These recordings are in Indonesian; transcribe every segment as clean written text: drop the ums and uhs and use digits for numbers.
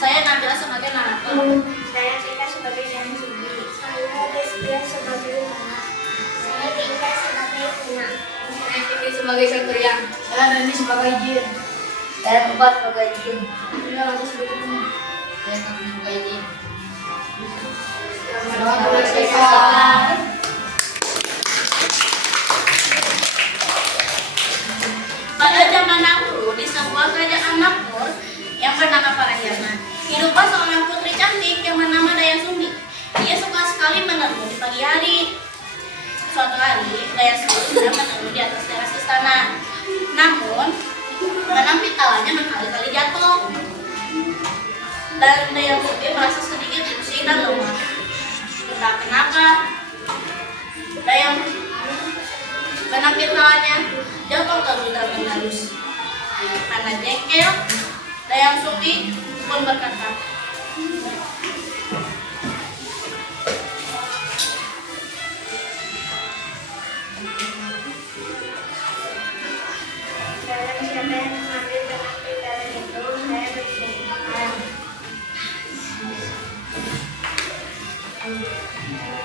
Saya Nabila sebagai narator. Saya Tika sebagai Dani Sugi. Saya Destia sebagai Mana. Saya Tika sebagai Tuna. Saya Tiki sebagai Satria. Saya Dani sebagai Jin. Saya Empat sebagai Jin. Saya Ratu sebagai Tuna. Saya Kami sebagai Jin. Selamat Merdeka. Pada zaman dahulu di sebuah kerajaan makmur yang bernama Parahyangan, hiduplah seorang putri cantik yang bernama Dayang Sumbi. Dia suka sekali menenun di pagi hari. Suatu hari, Dayang Sumbi sedang menenun di atas teras istana. Namun, benang pitalanya berkali-kali jatuh. Dan Dayang Sumbi merasa sedikit pusing dan lemah. Entah kenapa, benang pitalanya jatuh terus dan menerus. Karena jengkel, Dayang Sumbi pun berkata, Barang siapa yang mengambil benang pitalnya itu, saya bersumpah.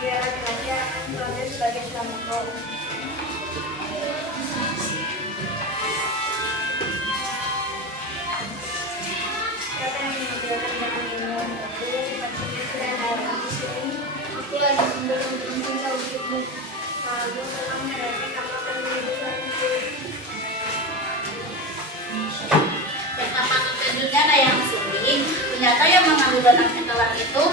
Dia laki-laki akan kuambil sebagai suamiku. Siapa yang mengambilkan benang ini? Aku sepertinya sudah ada di sini. Aku lagi membeli cinta untukmu. Lalu tolong berarti kamu akan menjadi suamiku. betapa terkejutnya Dayang Sumbi. Ternyata yang mengambil benang pitalan itu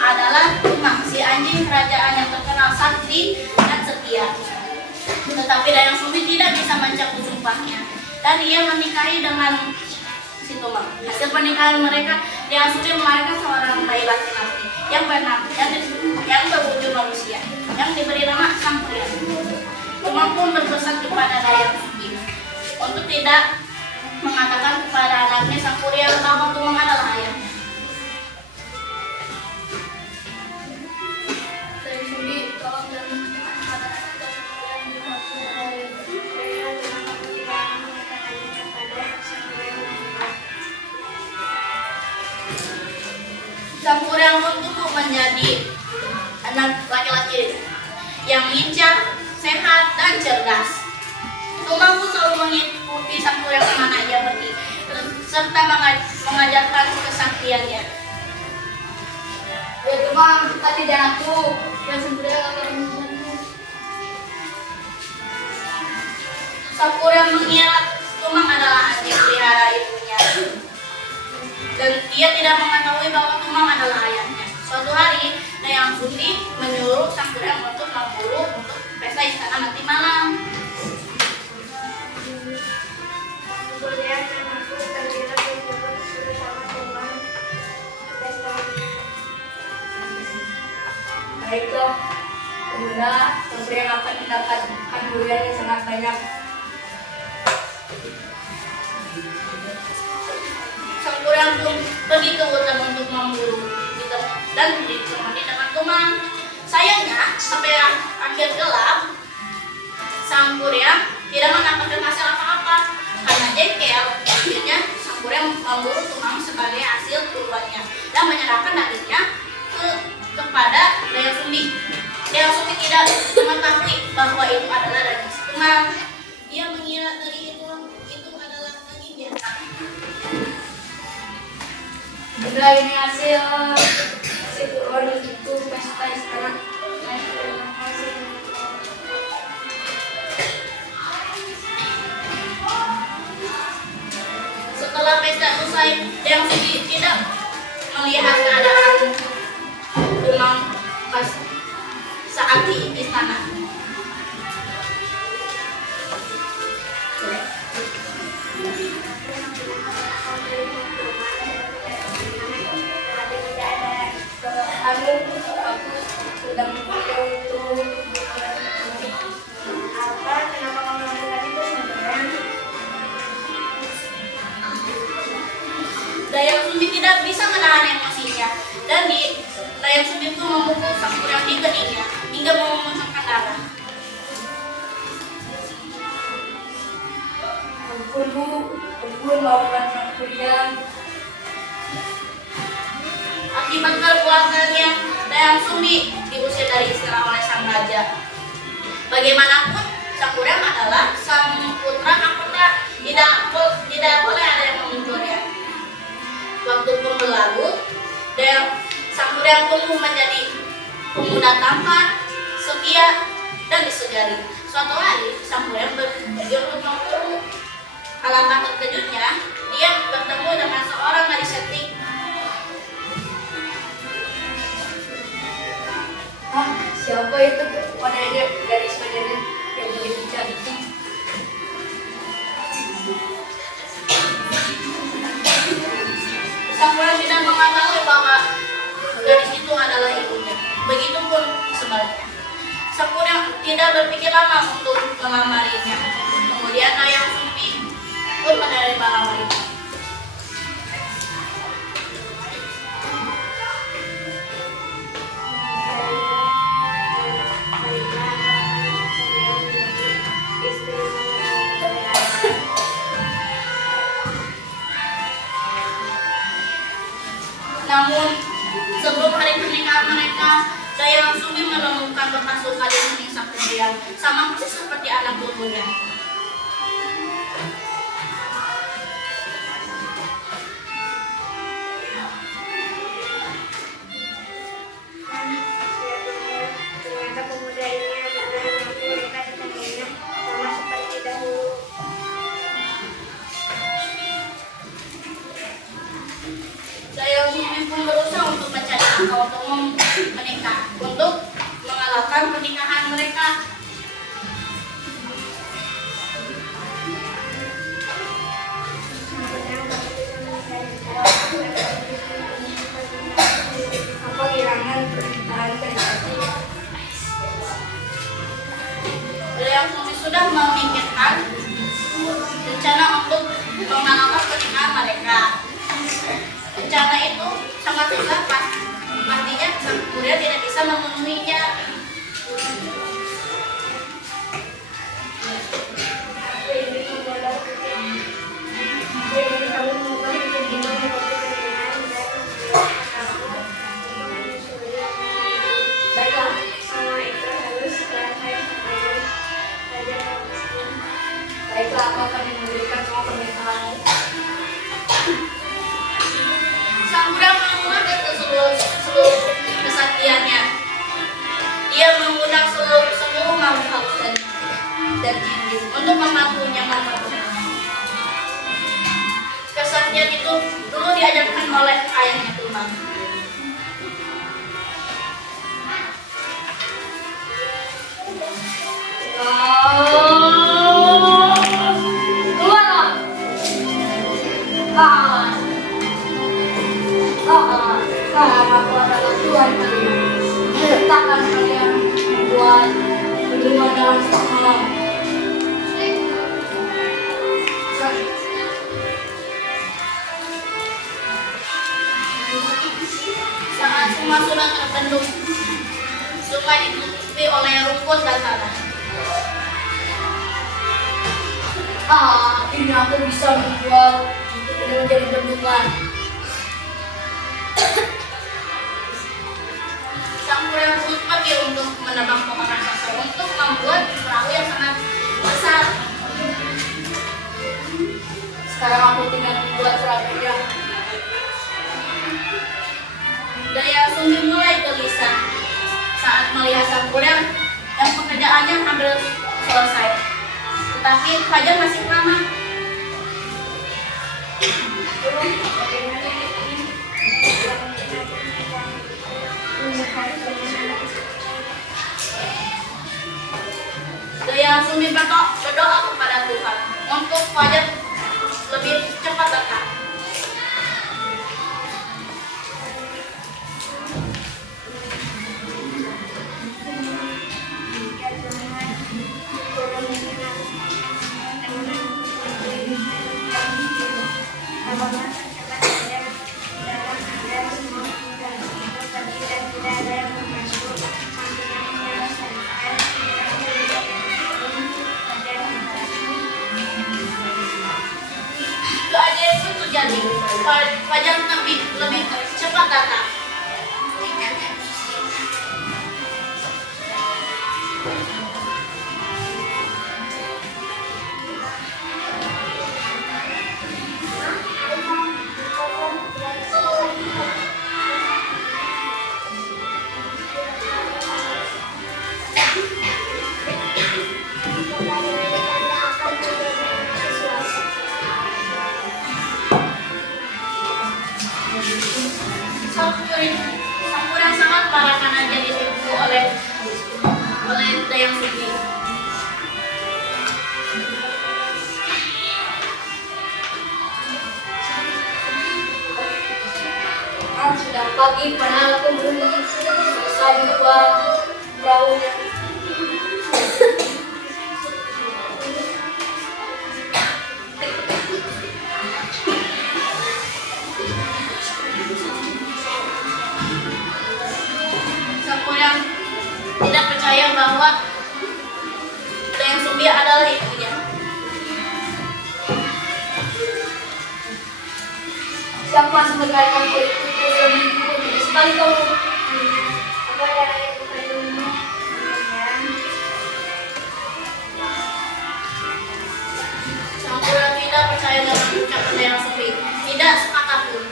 adalah Tumang, si anjing kerajaan yang terkenal sakti dan setia. Tetapi Dayang Sumbi tidak bisa mencabut sumpahnya dan ia menikahi dengan si Tumang. Hasil pernikahan mereka, Dayang Sumbi melahirkan seorang bayi laki-laki yang bernama yang berwujud manusia yang diberi nama Sampurian. Tumang pun berpesan kepada Dayang Sumbi untuk tidak mengatakan kepada anaknya Sampurian bahwa Tumang adalah ayahnya. Dayang Sumbi tolong dan kepada Sampurian di waktu hari. Saya dengan kamu tidak akan mengatakannya kepada Sampurian meninggal. Sampurian pun tumbuh menjadi anak laki-laki yang lincah, sehat, dan cerdas. Tumang pun selalu mengikuti Sampurian kemana ia pergi, serta mengajarkan kesaktiannya. Ya Tumang, tadi jangan aku. Yang Sampurian akan membantu. Sampurian mengira Tumang adalah anjing pelihara ibunya, dan dia tidak mengetahui bahwa Tumang adalah ayahnya. Suatu hari, Dayang Sumbi menyuruh Sampurian untuk memburu untuk pesta istana nanti malam. Kemudian anakku pergilah berjumpa bersama teman pesta. Baiklah, Bunda, Sampurian akan mendapatkan durian yang sangat banyak. Sampurian pun pergi ke hutan untuk memburu dan ditemani dengan Tumang. Sayangnya, sampai akhir gelap, Sampurian tidak mendapatkan hasil apa-apa. Karena jengkel, akhirnya Sampurian memburu Tumang sebagai hasil buruannya dan menyerahkan dagingnya kepada Dayang Sumbi. Dayang Sumbi tidak mengetahui bahwa itu adalah daging Tumang. Dia mengira daging itu adalah daging biasa. Bunda, ini hasil buruan itu pesta istana. Setelah pesta usai, Dayang Sumbi tidak melihat keadaan Tumang pas saat di istana. Aku sudah mengambil itu. Apa? Kenapa kamu lakukan itu Sampurian? Dayang Sumbi tidak bisa menahan emosinya dan Dayang Sumbi pun memukul Sampurian di keningnya hingga memuntahkan darah. Ampun Bu, ampun lawan Sampurian. Akibat keluarganya Dayang Sumbi diusir dari istana oleh sang raja. Bagaimanapun, Sang Kuryang adalah sang putra mahkota, tidak boleh ada yang memungkirnya. Waktu pun berlalu, Sang Kuryang tumbuh menjadi pemuda tampan, setia, dan disegani. Suatu hari, Sang Kuryang pergi untuk memburu. Alangkah terkejutnya, dia bertemu dengan seorang gadis cantik. Siapa itu wanita gadis yang begitu cantik? Sang Kuryang tidak mengetahui bahwa gadis itu adalah ibunya. Begitupun sebaliknya. Sang Kuryang tidak berpikir lama untuk melamarinya. Kemudian Dayang Sumbi pun menerima lamaran itu. Namun sebelum hari pernikahan mereka, Dayang Sumbi menemukan bekas luka di dinding Sang Kuryang, sama persis seperti anak bumbunya. Ternyata pemuda ini adalah yang mereka ketemunya sama seperti dahulu. Dayang Sumbi pun berusaha untuk mencari angka untuk menikah, untuk mengalahkan pernikahan mereka. Apa kehilangan pernikahan terjadi? Dayang Sumbi sudah memikirkan rencana untuk mengalahkan pernikahan mereka. Rencana itu sangat susah, pastinya Sang Kuryang tidak bisa memenuhinya. Baiklah, aku akan memberikan semua pernikahan. Sang Kuryang mengumpulkan seluruh kesaktiannya. Dia mengundang seluruh makhluk halus dan jin untuk membantunya memperbaiki. Kesaktian itu dulu diajarkan oleh ayahnya Tumang. Keluar! Aku adalah Tuhan kalian. Takkan kalian membuat berdua dalam satu malam. Saat semua sudah terbendung, sungai ditutupi oleh rumput dan tanah. Ini aku bisa membuat ini menjadi bendungan. Sang Kuryang pun pergi untuk menebang pohon raksasa untuk membuat perahu yang sangat besar. Sekarang aku tinggal membuat perahunya. Dayang Sumbi mulai gelisah saat melihat Sang Kuryang yang pekerjaannya hampir selesai, tetapi fajar masih lama. Dayang Sumbi berdoa kepada Tuhan untuk fajar lebih cepat datang. Keajaiban itu terjadi. Fajar lebih cepat datang. Sampur yang sangat parah karena dia ditipu oleh Dayang Sumbi. Sudah pagi, padahal aku belum selesai buat perahunya. Sampur yang tidak percaya bahwa Dayang Sumbi adalah ibunya. Siapa sebenarnya aku itu? Sekali kamu Aku adalah ibu kandungmu. Sampur yang tidak percaya dengan ucapan Dayang Sumbi. Tidak sepakat pun.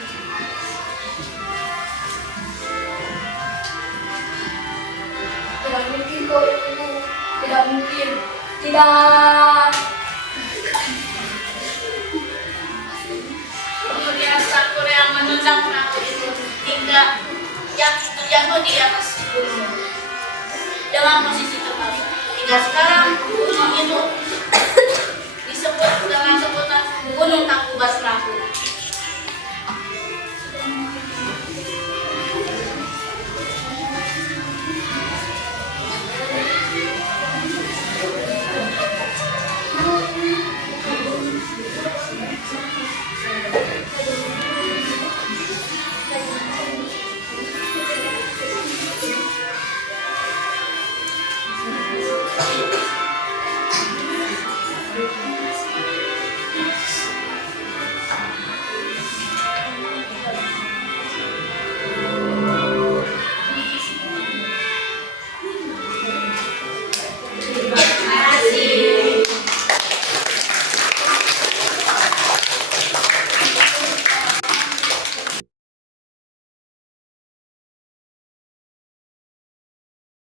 tidak mungkin kau itu, tidak mungkin, tidak. Kemudian Sampur yang menendang perahu itu hingga yang itu jatuh di atas gunung dengan posisi terbalik. Hingga sekarang gunung itu disebut dengan sebutan Gunung Tangkuban Perahu.